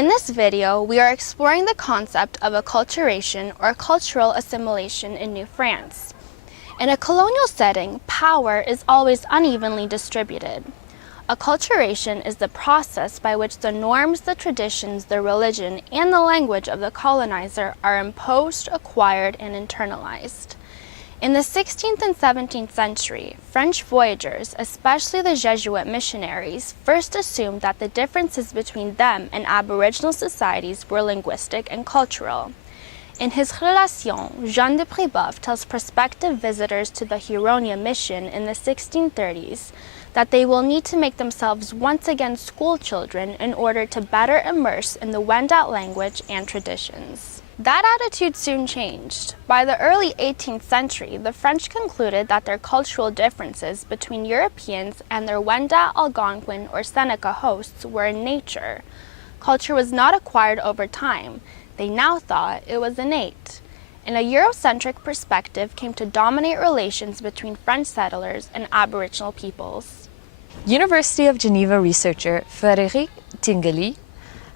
In this video, we are exploring the concept of acculturation or cultural assimilation in New France. In a colonial setting, power is always unevenly distributed. Acculturation is the process by which the norms, the traditions, the religion, and the language of the colonizer are imposed, acquired, and internalized. In the 16th and 17th century, French voyagers, especially the Jesuit missionaries, first assumed that the differences between them and Aboriginal societies were linguistic and cultural. In his Relation, Jean de Brébeuf tells prospective visitors to the Huronia mission in the 1630s that they will need to make themselves once again school children in order to better immerse in the Wendat language and traditions. That attitude soon changed. By the early 18th century, the French concluded that their cultural differences between Europeans and their Wendat, Algonquin, or Seneca hosts were in nature. Culture was not acquired over time. They now thought it was innate. And a Eurocentric perspective came to dominate relations between French settlers and Aboriginal peoples. University of Geneva researcher Frédéric Tinguely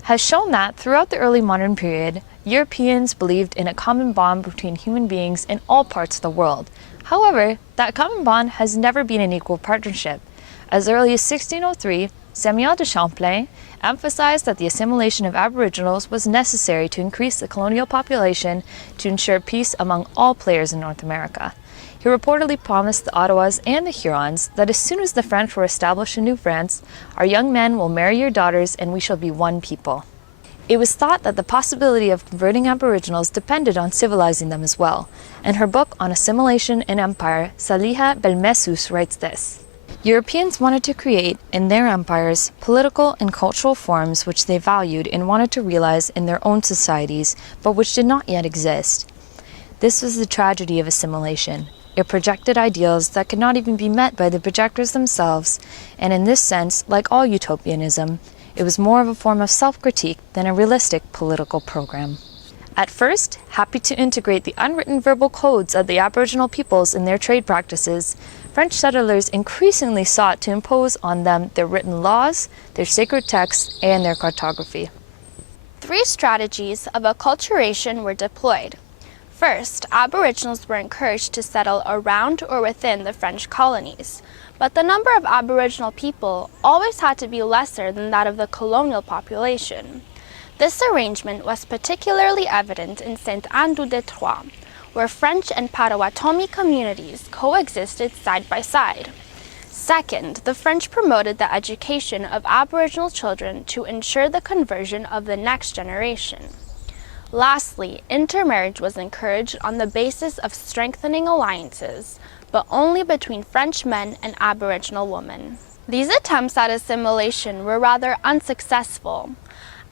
has shown that throughout the early modern period, Europeans believed in a common bond between human beings in all parts of the world. However, that common bond has never been an equal partnership. As early as 1603, Samuel de Champlain emphasized that the assimilation of Aboriginals was necessary to increase the colonial population to ensure peace among all players in North America. He reportedly promised the Ottawas and the Hurons that as soon as the French were established in New France, our young men will marry your daughters and we shall be one people. It was thought that the possibility of converting Aboriginals depended on civilizing them as well. In her book on assimilation and empire, Saliha Belmessus writes this: Europeans wanted to create, in their empires, political and cultural forms which they valued and wanted to realize in their own societies, but which did not yet exist. This was the tragedy of assimilation. It projected ideals that could not even be met by the projectors themselves, and in this sense, like all utopianism, it was more of a form of self-critique than a realistic political program. At first, happy to integrate the unwritten verbal codes of the Aboriginal peoples in their trade practices, French settlers increasingly sought to impose on them their written laws, their sacred texts, and their cartography. Three strategies of acculturation were deployed. First, Aboriginals were encouraged to settle around or within the French colonies, but the number of Aboriginal people always had to be lesser than that of the colonial population. This arrangement was particularly evident in Saint-Anne-du-Détroit, where French and Potawatomi communities coexisted side by side. Second, the French promoted the education of Aboriginal children to ensure the conversion of the next generation. Lastly, intermarriage was encouraged on the basis of strengthening alliances, but only between French men and Aboriginal women. These attempts at assimilation were rather unsuccessful.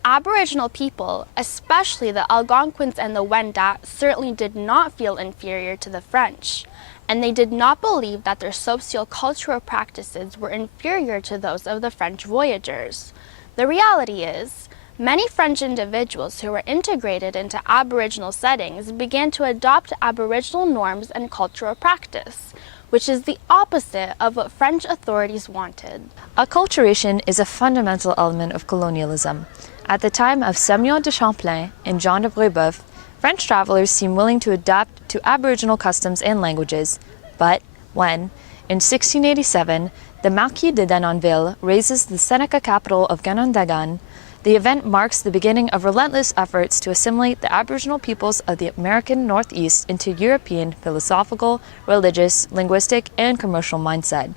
Aboriginal people, especially the Algonquins and the Wendat, certainly did not feel inferior to the French, and they did not believe that their socio-cultural practices were inferior to those of the French voyagers. The reality is, many French individuals who were integrated into Aboriginal settings began to adopt Aboriginal norms and cultural practice, which is the opposite of what French authorities wanted. Acculturation is a fundamental element of colonialism. At the time of Samuel de Champlain and Jean de Brébeuf, French travelers seemed willing to adapt to Aboriginal customs and languages, but when, in 1687, the Marquis de Denonville raises the Seneca capital of Ganondagan, the event marks the beginning of relentless efforts to assimilate the Aboriginal peoples of the American Northeast into European philosophical, religious, linguistic, and commercial mindset.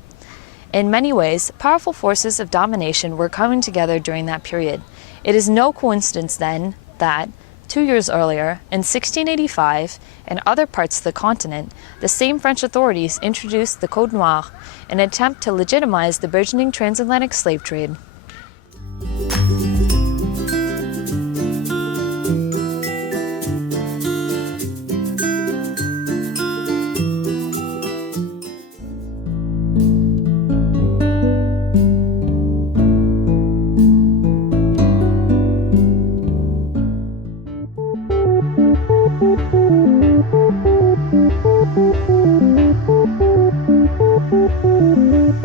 In many ways, powerful forces of domination were coming together during that period. It is no coincidence then that, 2 years earlier, in 1685, in other parts of the continent, the same French authorities introduced the Code Noir, an attempt to legitimize the burgeoning transatlantic slave trade.